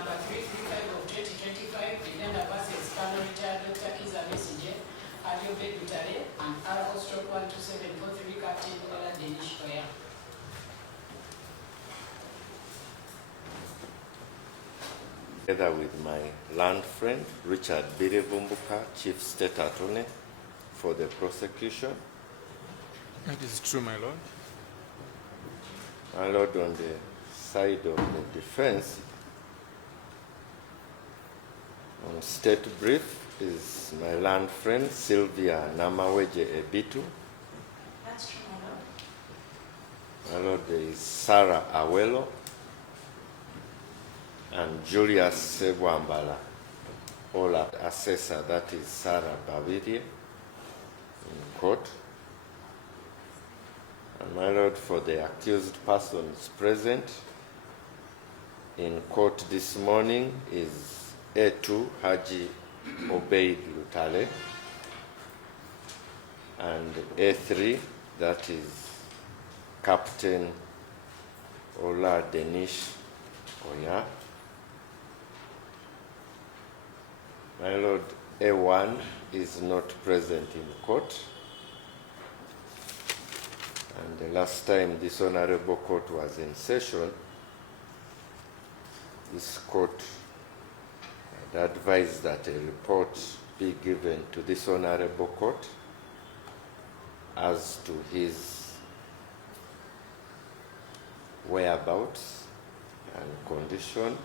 number 335 of 2025, defendant versus Colonel retired Dr. Kizza Besigye, Hajji Obeid Lutale, and RO/12743 Captain Ola Denish Oya. Together with my land friend, Richard Birevumbuka, Chief State Attorney for the prosecution. That is true, my lord. My lord, on the side of the defense, on state brief is my land friend, Sylvia Namaweje Ebitu. That's true, my My lord. lord, there is Sarah Awelo and Julius Sebwambala, all are assessor, that is Sarah Bavirie, in court. And my lord, for the accused persons present in court this morning is A2 Hajji Obeid Lutale and A3, that is Captain Ola Denish Oya. My lord, A1 is not present in court. And the last time this honorable court was in session, this court had advised that a report be given to this honorable court as to his whereabouts and condition.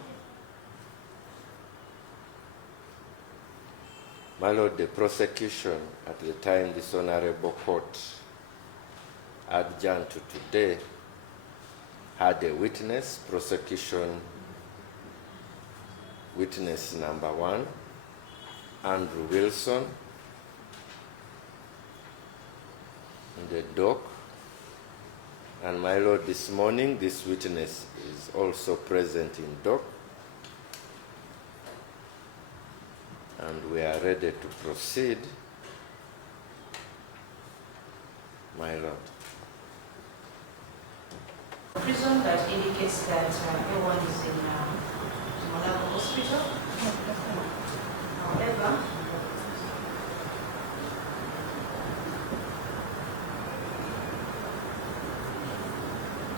My lord, the prosecution at the time this honorable court adjourned to today had a witness, prosecution witness number 1, Andrew Wilson, in the dock. And my lord, this morning this witness is also present in dock. And we are ready to proceed, my lord. Prison that indicates that everyone is in Mulago Hospital. However,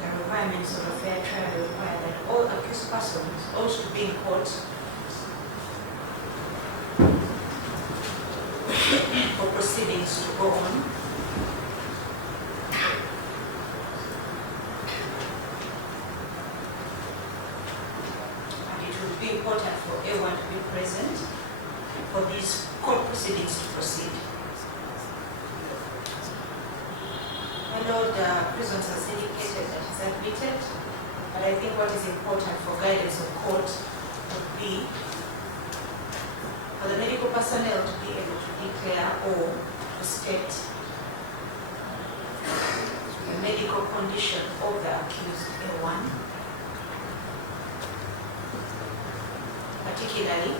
the requirements of a fair trial require that all accused persons also be in court for proceedings to go on. And it will be important for everyone to be present for these court proceedings to proceed. My lord, prisons has indicated that it's admitted, but I think what is important for guidance of court would be for the medical personnel to be able to declare or to state the medical condition of the accused A1, particularly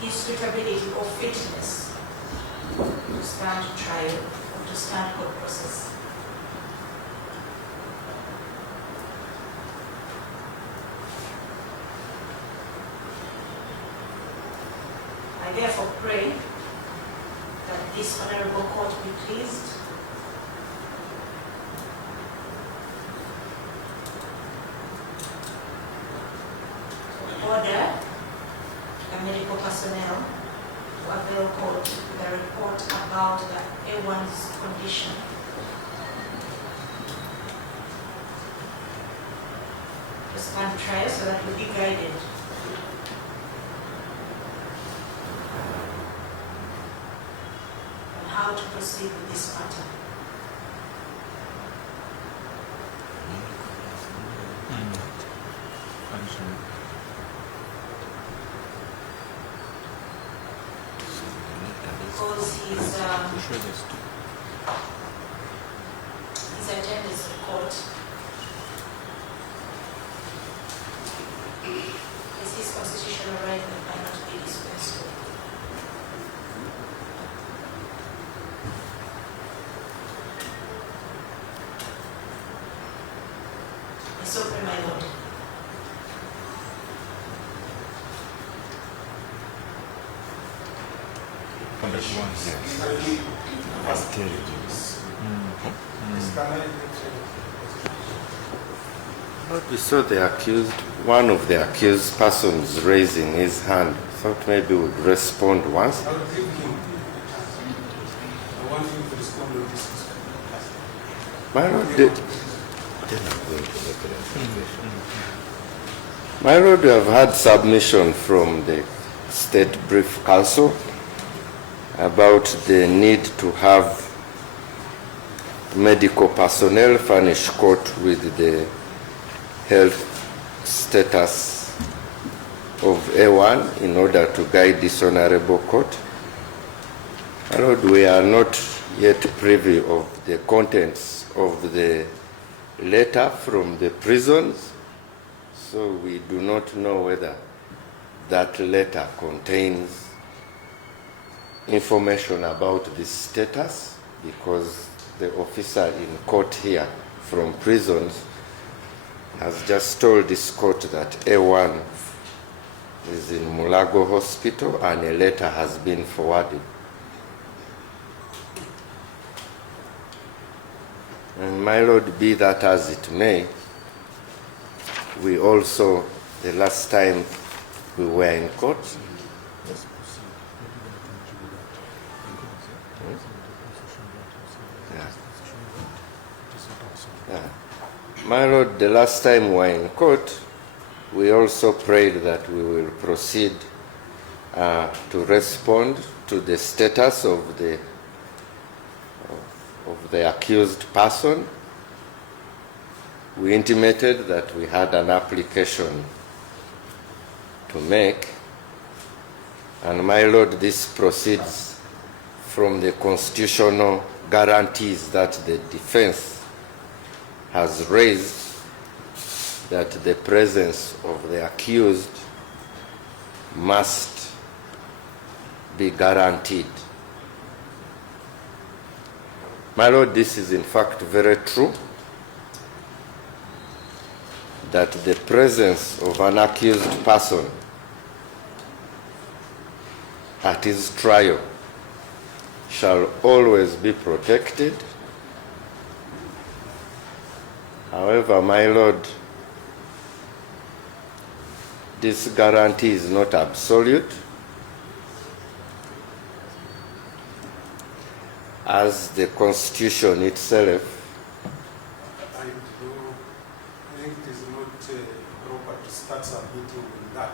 his suitability or fitness to stand trial or to stand court process. I therefore pray that this honorable court be pleased to order the medical personnel to avail court with a report about the A1's condition. To stand trial so that we be guided how to proceed with this matter. Because his attendance in court is his constitutional right that cannot be dispensed with. So pray, my Lord. We saw the accused, one of the accused persons raising his hand. Thought maybe we would respond once. I will give him. I want him to respond to this. My Lord, we have had submission from the State Brief Council about the need to have medical personnel furnish court with the health status of A1 in order to guide this honorable court. My Lord, we are not yet privy of the contents of the letter from the prisons, so we do not know whether that letter contains information about the status, because the officer in court here from prisons has just told this court that A1 is in Mulago Hospital and a letter has been forwarded. And my Lord, be that as it may, we also, the last time we were in court, my Lord, the last time we were in court, we also prayed that we will proceed to respond to the status of the accused person. We intimated that we had an application to make, and my Lord, this proceeds from the constitutional guarantees that the defense has raised, that the presence of the accused must be guaranteed. My Lord, this is in fact very true, that the presence of an accused person at his trial shall always be protected. However, my Lord, this guarantee is not absolute, as the Constitution itself I think it is not proper to start submitting with that.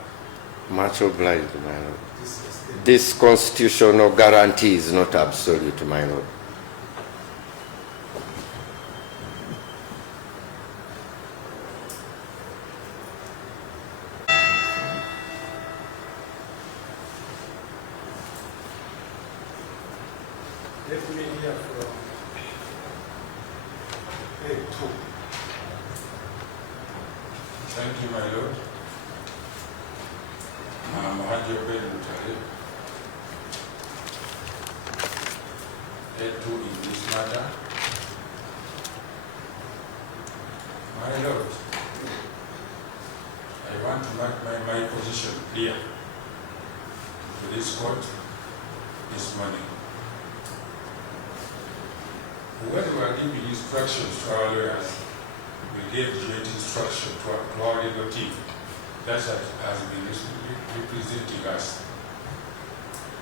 much obliged, my Lord. This is the This constitutional guarantee is not absolute, my Lord. Let me hear from A2. Thank you, my Lord. I'm Hajji Obeid Lutale, A2 in this matter. My Lord, I want to make my position clear to this court this morning. When we are giving instructions to our lawyers, we gave joint instruction to our legal team. That has been representing us.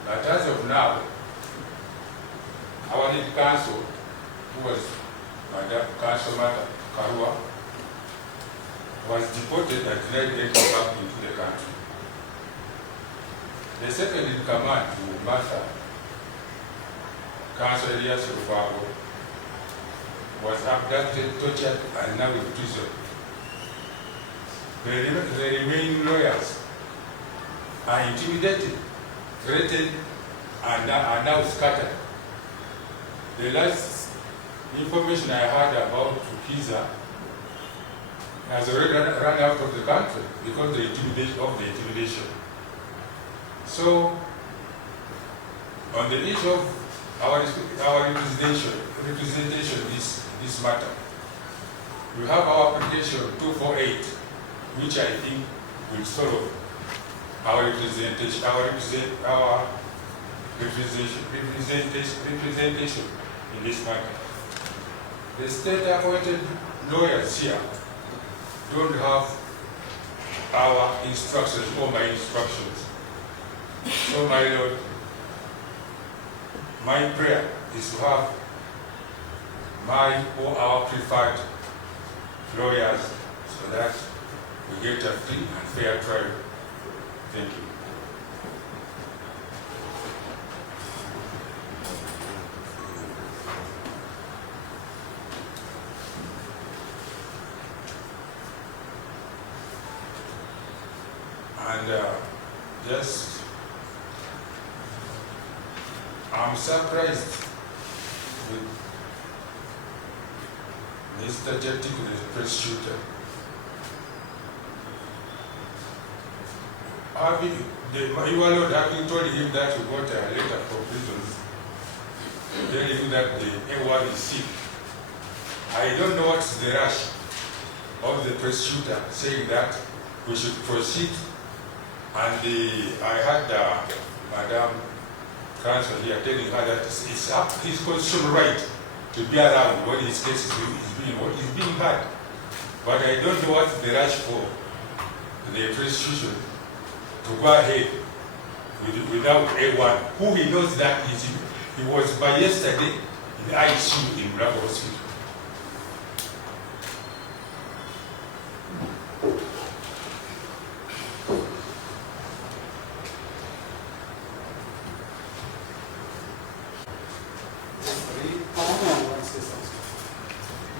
But as of now, our lead counsel, who was Madam Counsel Mata Karua, was deported and denied entry back into the country. The second in command to Mata, Counsel Elias Rubago, was abducted, tortured, and now in prison. The remaining lawyers are intimidated, threatened, and are now scattered. The last information I heard about Kizza has already run out of the country because of the intimidation. So, on the issue of our representation this matter, We have our application 248, which I think will solve our representation in this matter. The state-appointed lawyers here don't have our instructions or my instructions. So, my Lord, my prayer is to have my or our preferred lawyers so that we get a free and fair trial. Thank you. And I'm surprised with Mr. Jetty, the press shooter. Your Lord, having told him that you got a letter from prisons telling you that the A1 is sick. I don't know what's the rush of the press shooter saying that we should proceed. And I had Madam Counsel here telling her that it's up to his constitutional right to be around when his case is being had. But I don't know what's the rush for the prosecution to go ahead without A1, who he knows that he was by yesterday in the ICU in Mulago Hospital.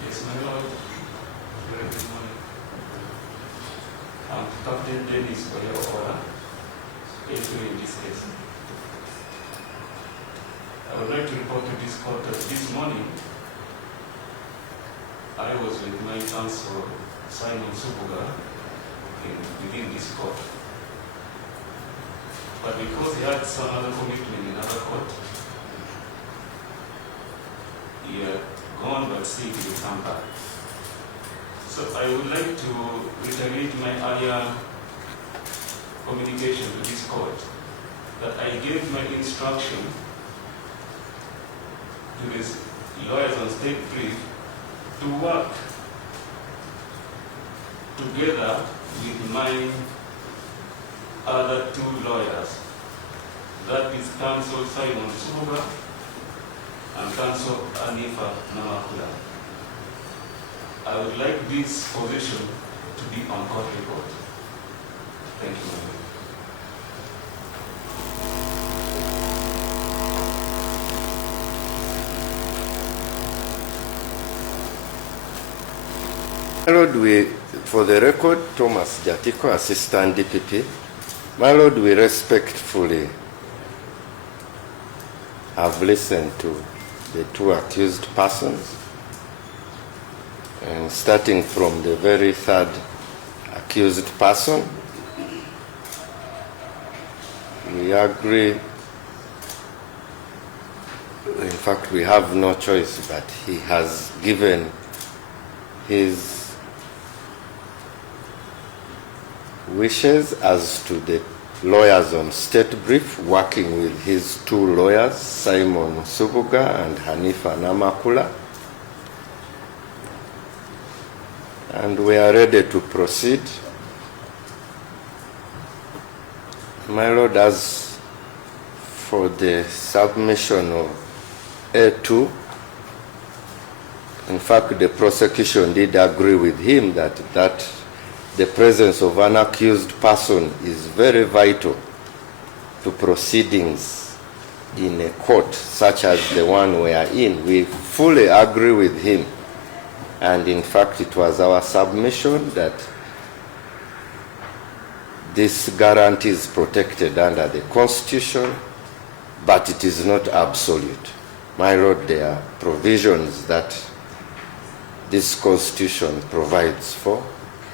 Yes, my Lord. Very good morning. I'm Captain Dennis for your order. In this case. I would like to report to this court that this morning I was with my counsel Simon Subuga within this court. But because he had some other commitment in another court, he had gone, but still he will come back. So I would like to reiterate my earlier communication to this court that I gave my instruction to the lawyers on state brief to work together with my other two lawyers. That is Counsel Simon Subuga and Counsel Anifa Namakula. I would like this position to be on court record. Thank you, my Lord, for the record, Thomas Jatiko, Assistant DPP. My Lord, we respectfully have listened to the two accused persons, and starting from the very third accused person, we agree. In fact, we have no choice, but he has given his wishes as to the lawyers on state brief, working with his two lawyers, Simon Subuga and Hanifa Namakula. And we are ready to proceed. My Lord, as for the submission of A2, in fact, the prosecution did agree with him that the presence of an accused person is very vital to proceedings in a court such as the one we are in. We fully agree with him. And in fact, it was our submission that this guarantee is protected under the Constitution, but it is not absolute. My Lord, there are provisions that this Constitution provides for,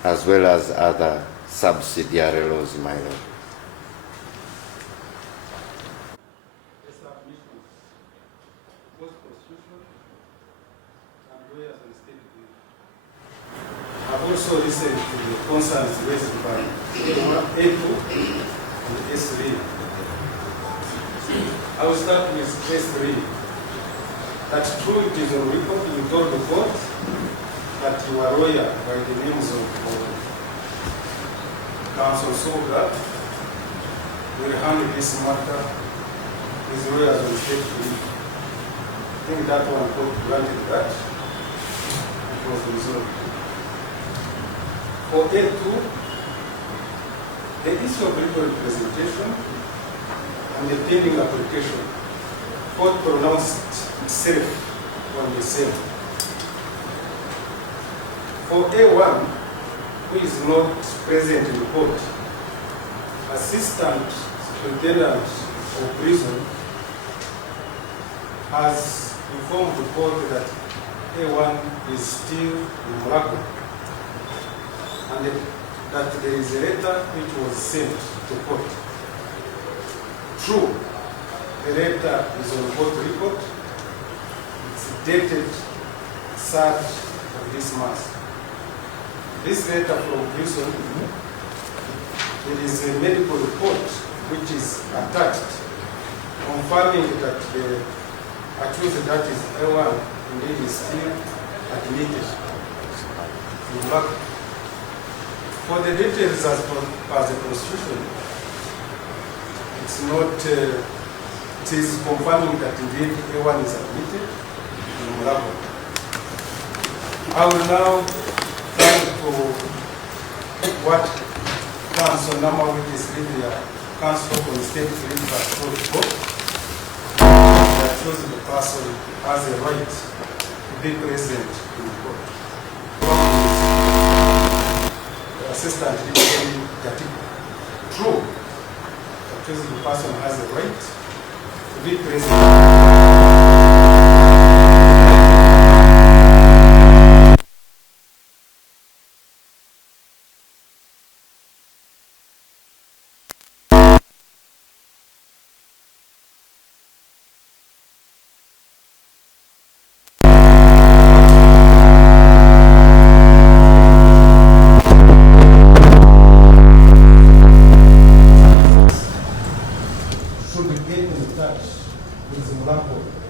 as well as other subsidiary laws, my Lord. also listened to the concerns raised by A2 and S3. I will start with S3. That's true, it is on record. You told the court that you are a lawyer by the names of Counsel Soga will handle this matter with lawyers on state leave. I think that one court granted that. It was resolved. For A2, the issue of legal representation and the pending application, court pronounced itself on the same. For A1, who is not present in court, Assistant Superintendent of Prison has informed the court that A1 is still in Mulago, and that there is a letter which was sent to court. True, the letter is on court record. It's dated 3rd of this month. This letter from prison, there is a medical report which is attached confirming that the accused, that is A1, indeed is still admitted in Mulago. For the details as the Constitution, it's not, it is confirming that indeed A1 is admitted in Mulago. I will now turn to what Counsel Nama, which is really a counsel for the state leave, has told the court, that shows the person has a right to be present in the court. Assistant Secretary Gatiko. True, that shows the person has a right to be present.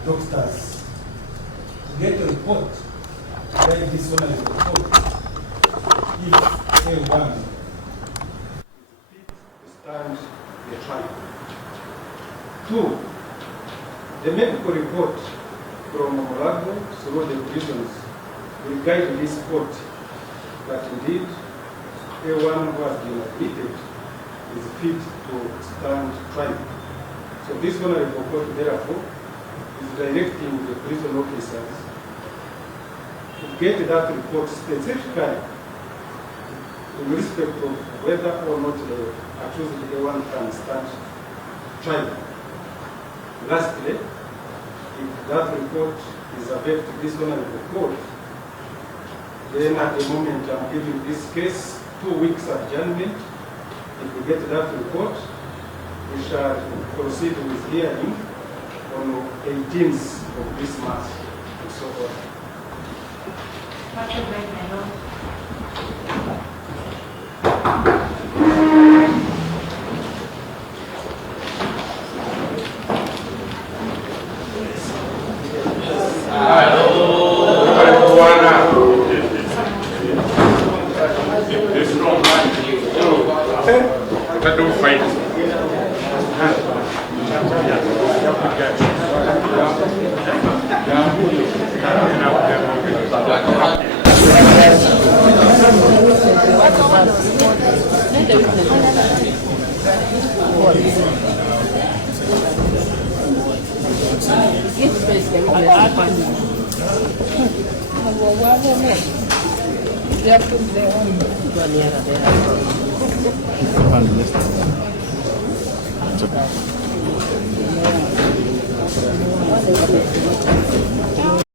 Doctors to get a report, like this one is report, if A1 stand the trial. 2, the medical report from Mulago through the prisons will guide this court that indeed A1 who has been admitted is fit to stand trial. So this honorable court therefore is directing the prison officers to get that report specifically in respect of whether or not the accused A1 can stand trial. Lastly, if that report is available to this honorable court, then at the moment I'm giving this case 2 weeks adjournment. If we get that report, we shall proceed with hearing on 18th of this month and so on.